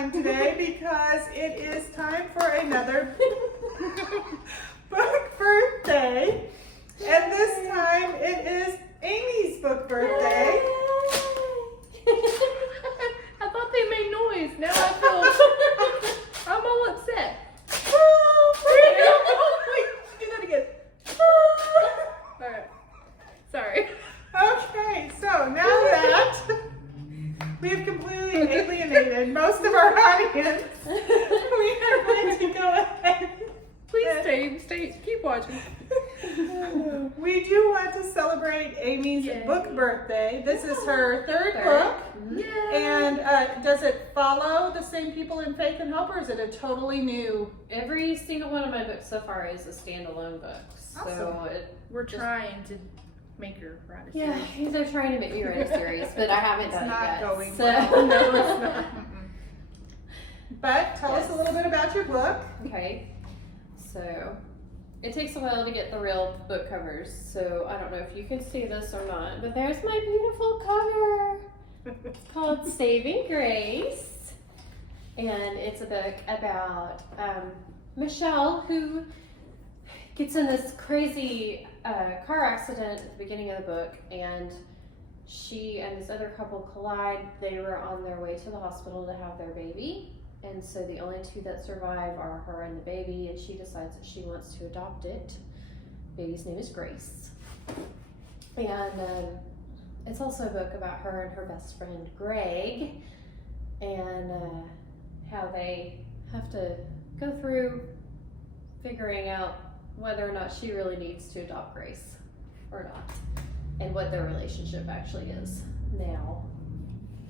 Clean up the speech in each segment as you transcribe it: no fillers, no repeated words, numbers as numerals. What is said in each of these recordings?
time today because it is time for another book birthday. And this time it is Amy's book birthday. I thought they made noise. Now I feel I'm all upset. Do that again. Alright. Sorry. Okay, so now that we have completely alienated most of our audience, we are going to go ahead. Please stay, keep watching. We do want to celebrate Amy's Yay. book birthday. This is her third book. Yay. And does it follow the same people in Faith and Hope, or is it a totally new? Every single one of my books so far is a standalone book. So Awesome. We're trying to make her write a yeah, series. they're trying to make me write a series, but I haven't It's done not it yet. going so. well. No, it's not. But tell us a little bit about your book. Okay, so it takes a while to get the real book covers, so I don't know if you can see this or not, but there's my beautiful cover. It's called Saving Grace, and it's a book about Michelle, who gets in this crazy car accident at the beginning of the book, and she and this other couple collide. They were on their way to the hospital to have their baby, and so the only two that survive are her and the baby, and she decides that she wants to adopt it. Baby's name is Grace. And it's also a book about her and her best friend Greg, and how they have to go through figuring out whether or not she really needs to adopt Grace or not, and what their relationship actually is now.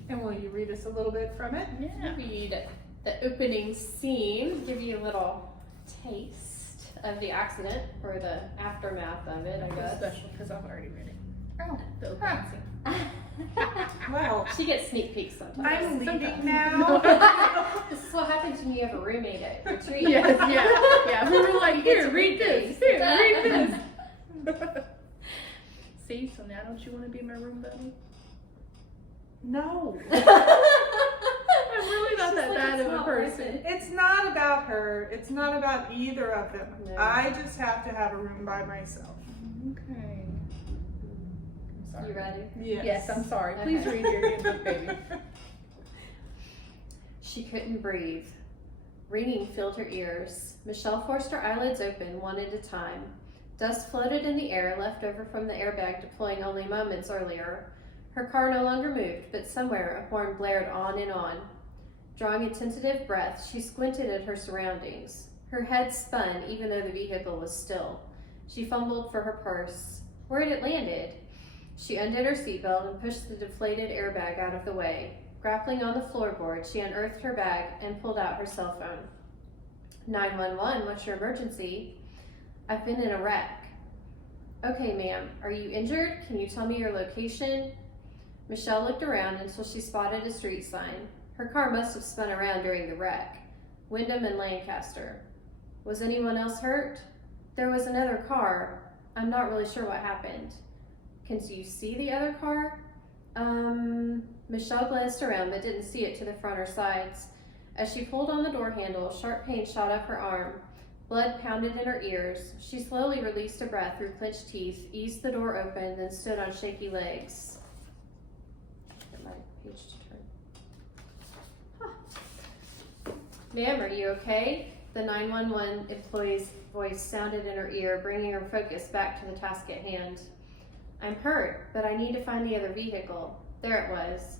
And will you read us a little bit from it? Yeah. Read the opening scene, give you a little taste of the accident, or the aftermath of it, I It's guess. special because I've already read it. Oh, The opening scene. well, She gets sneak peeks sometimes. I'm leaving Sometimes. now. This is what happens when you have a roommate at retreat. Yes, yeah. We were like, You get here, to read read this. these. Here, read this. See, so now don't you want to be my room buddy? No. I'm really not that bad of a person. It's not about her. It's not about either of them. No. I just have to have a room by myself. Okay. I'm sorry. You ready? Yes, I'm sorry. Please Okay. read your new book, baby. She couldn't breathe. Ringing filled her ears. Michelle forced her eyelids open one at a time. Dust floated in the air, left over from the airbag deploying only moments earlier. Her car no longer moved, but somewhere a horn blared on and on. Drawing a tentative breath, she squinted at her surroundings. Her head spun even though the vehicle was still. She fumbled for her purse. Where had it landed? She undid her seatbelt and pushed the deflated airbag out of the way. Grappling on the floorboard, she unearthed her bag and pulled out her cell phone. 911, what's your emergency? I've been in a wreck. Okay, ma'am. Are you injured? Can you tell me your location? Michelle looked around until she spotted a street sign. Her car must have spun around during the wreck. Wyndham and Lancaster. Was anyone else hurt? There was another car. I'm not really sure what happened. Can you see the other car? Michelle glanced around but didn't see it to the front or sides. As she pulled on the door handle, sharp pain shot up her arm. Blood pounded in her ears. She slowly released a breath through clenched teeth, eased the door open, then stood on shaky legs. Get my page to turn. Ma'am, are you okay? The 911 employee's voice sounded in her ear, bringing her focus back to the task at hand. I'm hurt, but I need to find the other vehicle. There it was.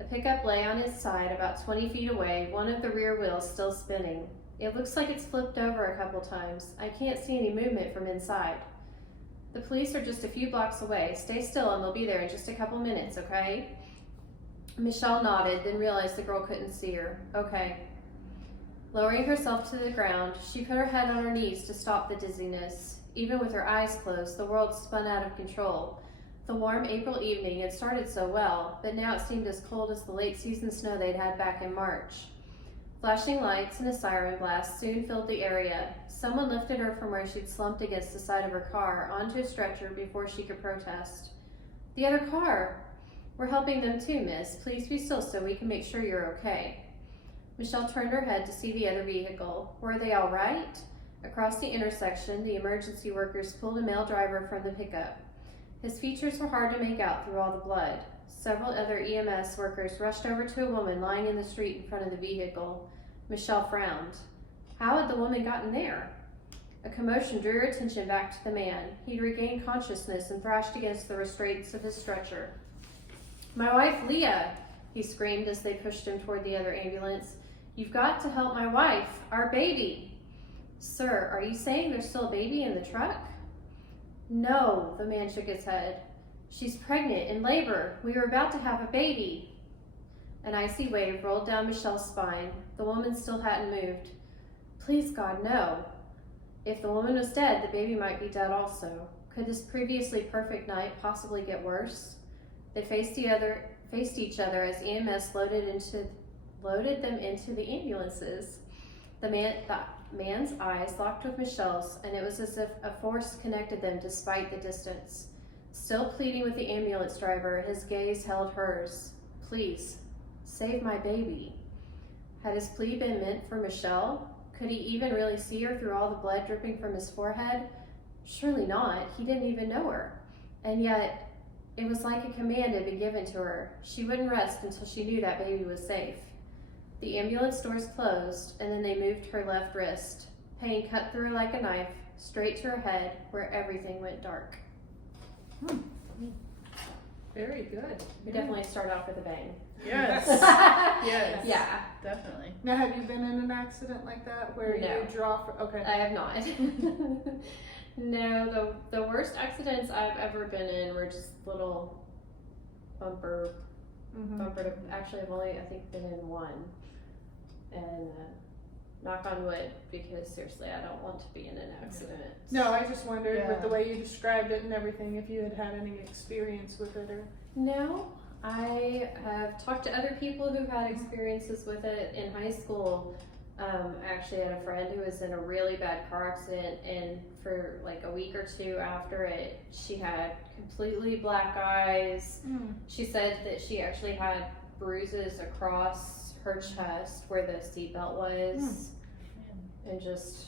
A pickup lay on its side about 20 feet away, one of the rear wheels still spinning. It looks like it's flipped over a couple times. I can't see any movement from inside. The police are just a few blocks away. Stay still and they'll be there in just a couple minutes, okay? Michelle nodded, then realized the girl couldn't see her. Okay. Lowering herself to the ground, she put her head on her knees to stop the dizziness. Even with her eyes closed, the world spun out of control. The warm April evening had started so well, but now it seemed as cold as the late season snow they'd had back in March. Flashing lights and a siren blast soon filled the area. Someone lifted her from where she'd slumped against the side of her car onto a stretcher before she could protest. The other car! We're helping them too, miss. Please be still so we can make sure you're okay. Michelle turned her head to see the other vehicle. Were they all right? Across the intersection, the emergency workers pulled a male driver from the pickup. His features were hard to make out through all the blood. Several other EMS workers rushed over to a woman lying in the street in front of the vehicle. Michelle frowned. How had the woman gotten there? A commotion drew her attention back to the man. He'd regained consciousness and thrashed against the restraints of his stretcher. My wife, Leah, he screamed as they pushed him toward the other ambulance. You've got to help my wife, our baby. Sir, are you saying there's still a baby in the truck? No, the man shook his head. She's pregnant, in labor. We were about to have a baby. An icy wave rolled down Michelle's spine. The woman still hadn't moved. Please, God, no. If the woman was dead, the baby might be dead also. Could this previously perfect night possibly get worse? They faced each other as EMS loaded them into the ambulances. The man's eyes locked with Michelle's, and it was as if a force connected them despite the distance. Still pleading with the ambulance driver, his gaze held hers. Please, save my baby. Had his plea been meant for Michelle? Could he even really see her through all the blood dripping from his forehead? Surely not. He didn't even know her. And yet, it was like a command had been given to her. She wouldn't rest until she knew that baby was safe. The ambulance doors closed, and then they moved her left wrist. Pain cut through her like a knife, straight to her head, where everything went dark. Very good. We definitely start off with a bang. Yes. Yes. Yeah. Definitely. Now, have you been in an accident like that where No. you draw? Okay. I have not. No, the worst accidents I've ever been in were just little bumper to, actually I've only, I think, been in one. And knock on wood, because seriously, I don't want to be in an accident. No, I just wondered Yeah. with the way you described it and everything, if you had had any experience with it or. No, I have talked to other people who've had experiences with it in high school. I actually had a friend who was in a really bad car accident, and for like a week or two after it, she had completely black eyes. She said that she actually had bruises across her chest where the seatbelt was, and just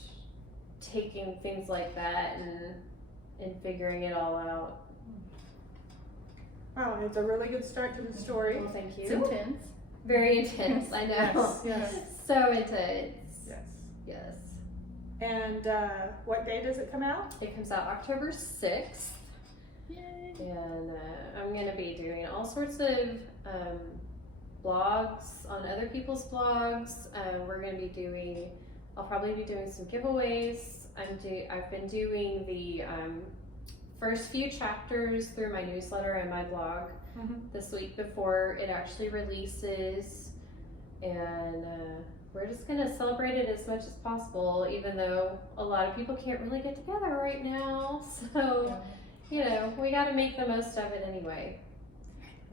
taking things like that and figuring it all out. Wow, it's a really good start to the story. Well, thank It's you. intense. Very intense, I know. Yes. So intense. Yes. Yes. And what day does it come out? It comes out October 6th. Yay. And I'm going to be doing all sorts of blogs on other people's blogs. We're going to be doing, I'll probably be doing some giveaways. I've been doing the first few chapters through my newsletter and my blog this week before it actually releases. And we're just going to celebrate it as much as possible, even though a lot of people can't really get together right now. So, you know, we got to make the most of it anyway.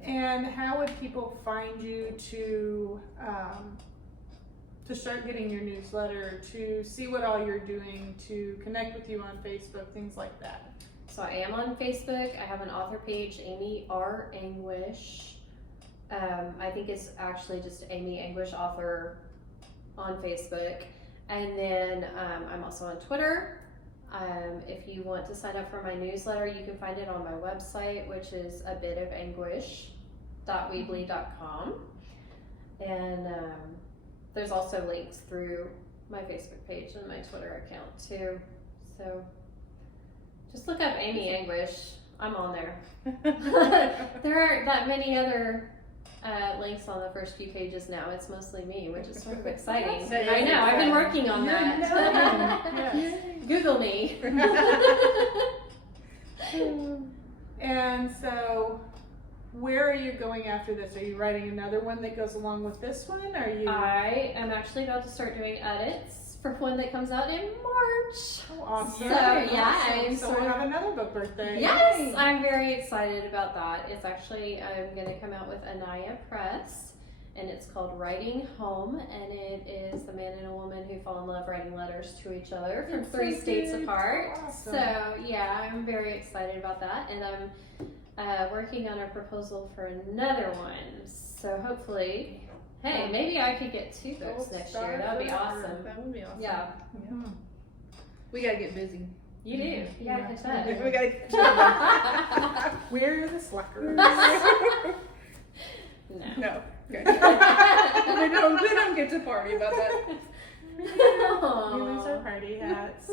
And how would people find you to start getting your newsletter, to see what all you're doing, to connect with you on Facebook, things like that? So I am on Facebook. I have an author page, Amy R. Anguish. I think it's actually just Amy Anguish Author on Facebook. And then I'm also on Twitter. If you want to sign up for my newsletter, you can find it on my website, which is abitofanguish.weebly.com. And there's also links through my Facebook page and my Twitter account too. So just look up Amy Anguish. I'm on there. There aren't that many other links on the first few pages now. It's mostly me, which is sort of exciting. That I is know, I've been exciting. working on that. Yes. Google me. And so, where are you going after this? Are you writing another one that goes along with this one? Are you? I am actually about to start doing edits for one that comes out in March. Oh, awesome. So, yeah, Awesome. I'm So sort we'll of- have another book birthday. Yes, Yay. I'm very excited about that. It's actually, I'm going to come out with Anaya Press, and it's called Writing Home, and it is a man and a woman who fall in love writing letters to each other from That's so 3 states cute. apart. Awesome. So, yeah, I'm very excited about that, and I'm working on a proposal for another one. So hopefully Hey, maybe I could get 2 books Gold next star year. That would be for her. awesome. That would be awesome. Yeah, We gotta get busy. you do. You gotta catch up. We gotta get We're the slackers. No. No. Okay. we don't get to party about that. We lose our party hats.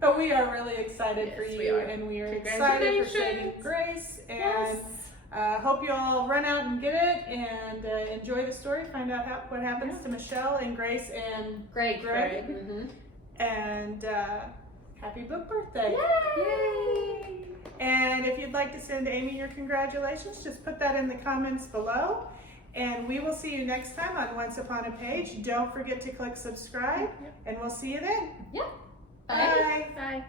But we are really excited for Yes, you, we are. and we are excited for Saving Grace, and hope you all run out and get it and enjoy the story. Find out what happens to Michelle and Grace and Great. Greg. Mm-hmm. And happy book birthday! Yay! And if you'd like to send Amy your congratulations, just put that in the comments below. And we will see you next time on Once Upon a Page. Don't forget to click subscribe, and we'll see you then. Bye. Bye. Bye.